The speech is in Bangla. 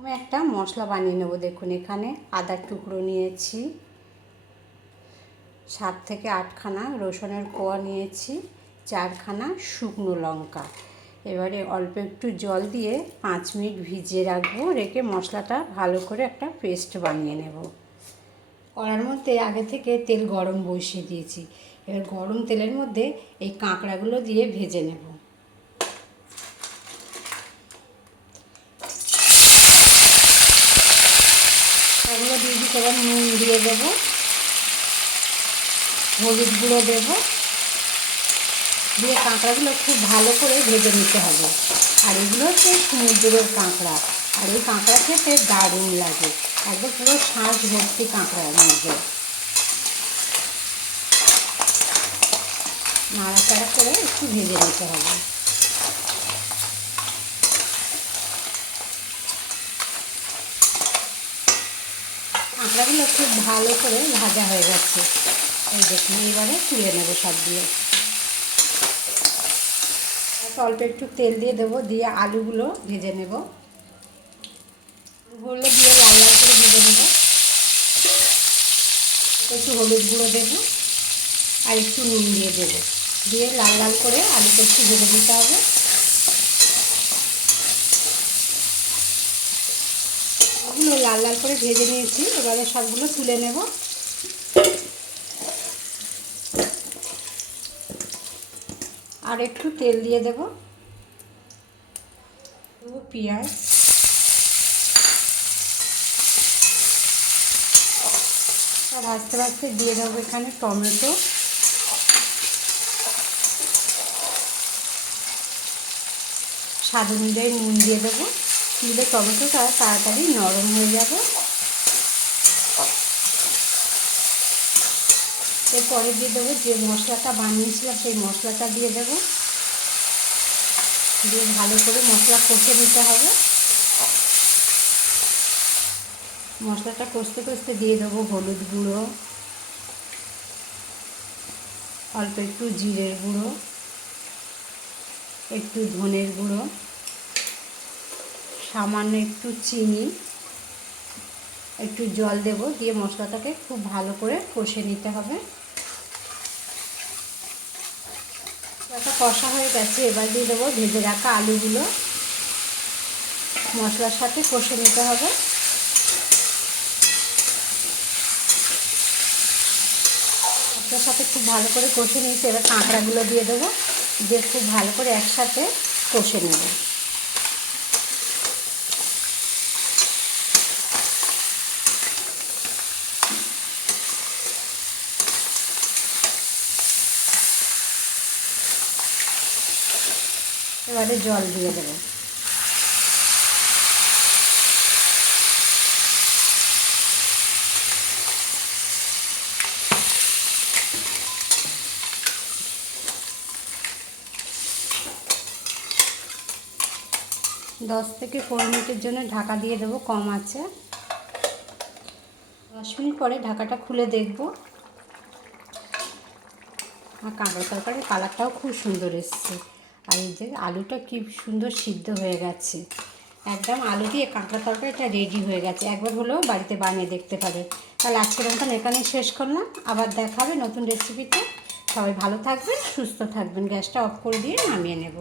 আমি একটা মশলা বানিয়ে নেব। দেখুন এখানে আদার টুকরো নিয়েছি, 7 থেকে 8খানা রসুনের কোয়া নিয়েছি, 4খানা শুকনো লঙ্কা। এবারে অল্প একটু জল দিয়ে 5 মিনিট ভিজিয়ে রাখবো, রেখে মশলাটা ভালো করে একটা পেস্ট বানিয়ে নেব। কড়ার মধ্যে আগে থেকে তেল গরম বসিয়ে দিয়েছি। এবার গরম তেলের মধ্যে এই কাঁকড়াগুলো দিয়ে ভেজে নেব। এগুলো দিয়ে দিতে এবার নুন দিয়ে দেবো, হলুদ গুঁড়ো দেবো, দিয়ে কাঁকড়াগুলো খুব ভালো করে ভেজে নিতে হবে। আর এগুলো হচ্ছে সমুদ্রের কাঁকড়া, আর এই কাঁকড়া খেতে দারুণ লাগে, একদম পুরো শ্বাস ভর্তি কাঁকড়ার মধ্যে। নাড়াচাড়া করে একটু ভেজে নিতে হবে। কাঁকড়াগুলো খুব ভালো করে ভাজা হয়ে গেছে। এই দেখুন, এবারে তুলে নেবো সব দিয়ে। অল্প একটু তেল দিয়ে দেবো, দিয়ে আলুগুলো ভেজে নেব। আলুগুলো দিয়ে লাল লাল করে ভেজে নেব। একটু হলুদ গুঁড়ো দেবো আর একটু নুন দিয়ে দেবো, দিয়ে লাল লাল করে আলুটা একটু ভেজে দিতে হবে। এগুলো লাল লাল করে ভেজে নিয়েছি, এবারে সবগুলো তুলে নেব। আর একটু তেল দিয়ে দেবো, পেঁয়াজ, আর ভাজতে ভাজতে দিয়ে দেবো এখানে টমেটো, স্বাদ অনুযায়ী নুন দিয়ে দেবো, দিলে টমেটোটা তাড়াতাড়ি নরম হয়ে যাবে। এরপরে দিয়ে দেবো যে মশলাটা বানিয়েছিলাম, সেই মশলাটা দিয়ে দেবো, দিয়ে ভালো করে মশলা কষে নিতে হবে। মশলাটা কষতে কষতে দিয়ে দেবো হলুদ গুঁড়ো, অল্প একটু জিরের গুঁড়ো, একটু ধনের গুঁড়ো, সামান্য একটু চিনি, একটু জল দেবো, দিয়ে মশলাটাকে খুব ভালো করে কষে নিতে হবে। মশলাটা কষা হয়ে গেছে, এবার দিয়ে দেবো ভেজে রাখা আলুগুলো, মশলার সাথে কষে নিতে হবে। মশলার সাথে খুব ভালো করে কষে নিয়েছি, এবার কাঁকড়াগুলো দিয়ে দেবো, দিয়ে খুব ভালো করে একসাথে কষে নেব। এবারে জল দিয়ে দেবো। 10 থেকে 15 মিনিটের জন্য ঢাকা দিয়ে দেবো কম আঁচে। 10 মিনিট পরে ঢাকাটা খুলে দেখব, আর কাঁকড়া তরকারির কালারটাও খুব সুন্দর এসছে। আর এই যে আলুটা কি সুন্দর সিদ্ধ হয়ে গেছে, একদম আলু দিয়ে কাঁকড়া তরকারিটা রেডি হয়ে গেছে। একবার হলেও বাড়িতে বানিয়ে দেখতে পারে। তাহলে আজকের মতন এখানেই শেষ করলাম, আবার দেখা হবে নতুন রেসিপিতে। সবাই ভালো থাকবেন, সুস্থ থাকবেন। গ্যাসটা অফ করে দিয়ে নামিয়ে নেব।